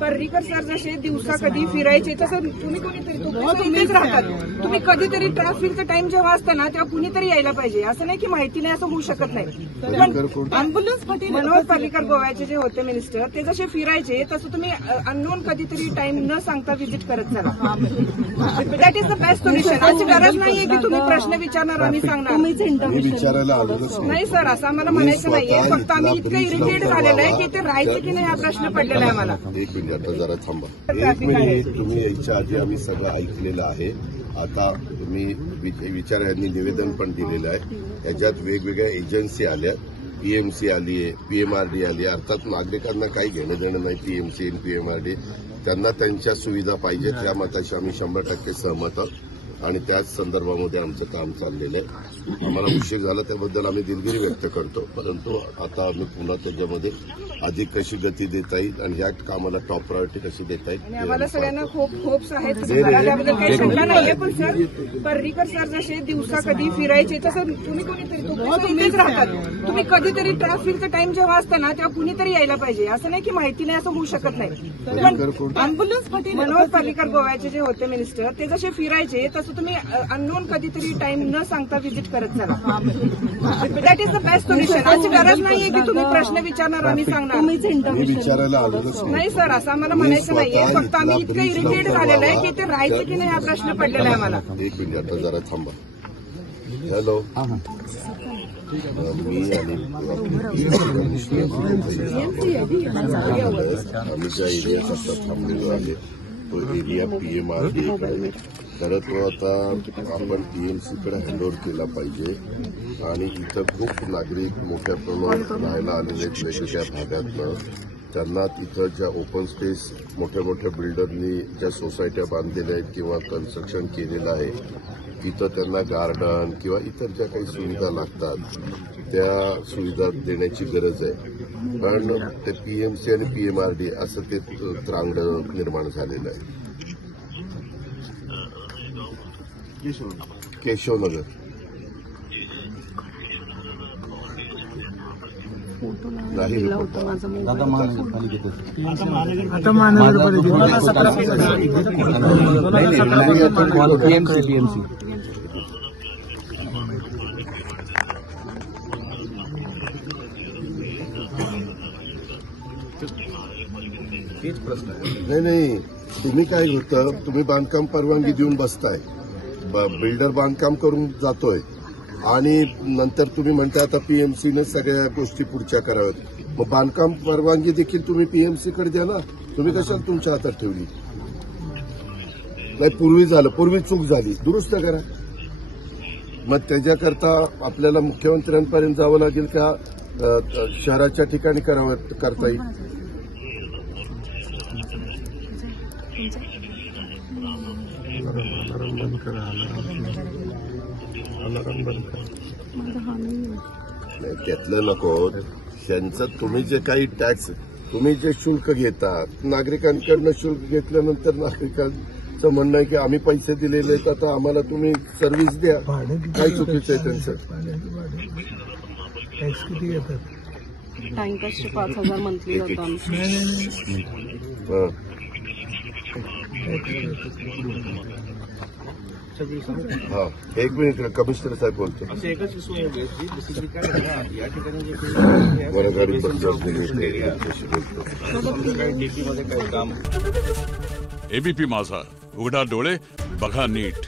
Parrikar sir जसे दिवसा कधी फिरायचे तसं तुम्ही कोणीतरी इथेच राहतात. तुम्ही कधीतरी ट्रॅफिकचा टाइम जेव्हा असतं ना तेव्हा कुणीतरी यायला पाहिजे. असं नाही की माहिती नाही असं होऊ शकत नाही. अँब्युलन्स मनोहर पर्रीकर गोव्याचे जे होते मिनिस्टर ते जसे फिरायचे तसं तुम्ही अननोन कधीतरी टाइम न सांगता व्हिजिट करत चला. That is the best solution. अशी गरज नाहीये की तुम्ही प्रश्न विचारणार आम्ही सांगणार नाही सर, असं आम्हाला म्हणायचं नाहीये. फक्त आम्ही इतकं इरिटेट झालेलं आहे की ते राहायचं की नाही हा प्रश्न पडलेला आहे आम्हाला. एक मिनिट, आता जरा थांबा. एक मिनिट, तुम्ही याच्या आधी आम्ही सगळं ऐकलेलं आहे. आता तुम्ही विचार यांनी निवेदन पण दिलेलं आहे. याच्यात वेगवेगळ्या एजन्सी आल्या, पीएमसी आली आहे, पीएमआरडी आली आहे. अर्थात नागरिकांना काही घेणं देणं नाही पीएमसी आणि पीएमआरडी. त्यांना त्यांच्या सुविधा पाहिजेत या मताशी आम्ही 100% सहमत आहोत आणि त्याच संदर्भामध्ये आमचं काम चाललेलं आहे. आम्हाला उशीर झाला त्याबद्दल आम्ही दिलगिरी व्यक्त करतो, परंतु आता आम्ही पुन्हा त्याच्यामध्ये अधिक कशी गती देता येईल आणि ह्या कामाला टॉप प्रायोरिटी कशी देता येईल. आम्हाला सगळ्यांना होप्स आहेत, त्याबद्दल काही शंका नाहीये. पण सर पर्रीकर सर जसे दिवसा कधी फिरायचे तसं तुम्ही कोणीतरी इथेच राहतात. तुम्ही कधीतरी ट्रॅफिकचा टाइम जेव्हा असतं ना तेव्हा कुणीतरी यायला पाहिजे. असं नाही की माहिती नाही असं होऊ शकत नाही. अँब्युलन्स मनोहर पर्रीकर गोव्याचे जे होते मिनिस्टर ते जसे फिरायचे तसं तुम्ही अननोन कधीतरी टाइम न सांगता व्हिजिट करत चला. That is the best solution. अशी गरज नाहीये की तुम्ही प्रश्न विचारणार आम्ही सांगणार नाही सर, असं आम्हाला म्हणायचं नाहीये. फक्त आम्ही इतकं इरिटेट झालेलं आहे की ते राहायचं की नाही हा प्रश्न पडलेला आहे आम्हाला. एक मिनिट, आता जरा थांबा. हॅलो, मी आणि आम्ही ज्या एरियात आता थांबलेलो आहे तो एरिया पीएमआरडी तर तो आता आपण टीएमसीकडे हँडओव्हर केला पाहिजे. आणि इथं खूप नागरिक मोठ्या प्रमाणात राहायला आलेले आहेत वेगवेगळ्या भागातनं. त्यांना तिथं ज्या ओपन स्पेस मोठ्या मोठ्या बिल्डरनी ज्या सोसायट्या बांधलेल्या आहेत किंवा कन्स्ट्रक्शन केलेलं आहे तिथं त्यांना गार्डन किंवा इतर ज्या काही सुविधा लागतात त्या सुविधा देण्याची गरज आहे. कारण ते पीएमसी आणि पीएमआरडी असं ते त्रांगडं निर्माण झालेलं आहे. केशवनगर नाही आता महानगरपालिकेत पीएमसी हेच प्रश्न आहे. नाही, तुम्ही काय होतं, तुम्ही बांधकाम परवानगी देऊन बसताय, बिल्डर बांधकाम करून जातोय आणि नंतर तुम्ही म्हणता आता पीएमसीने सगळ्या गोष्टी पुढच्या कराव्यात. मग बांधकाम परवानगी देखील तुम्ही पीएमसीकडे द्या ना. तुम्ही कशाला तुमच्या हातात ठेवली? नाही, पूर्वी चूक झाली, दुरुस्त करा. मग त्याच्याकरता आपल्याला मुख्यमंत्र्यांपर्यंत जावं लागेल का शहराच्या ठिकाणी करता येईल? नाही, त्यातलं नको. त्यांचं तुम्ही जे काही टॅक्स, तुम्ही जे शुल्क घेतात नागरिकांकडनं, शुल्क घेतल्यानंतर नागरिकांचं म्हणणं आहे की आम्ही पैसे दिलेले आहेत आता आम्हाला तुम्ही सर्व्हिस द्या. काय चुकीचं आहे त्यांचं? टॅक्स किती येतात? टँकर्सचे 5,000 मंथली जातो आमचं. हा, एक मिनिट, कमिशनर साहेब बोलतो. एकच विषय या ठिकाणी मला गाडी बोलतो. एबीपी माझा, उघडा डोळे बघा नीट.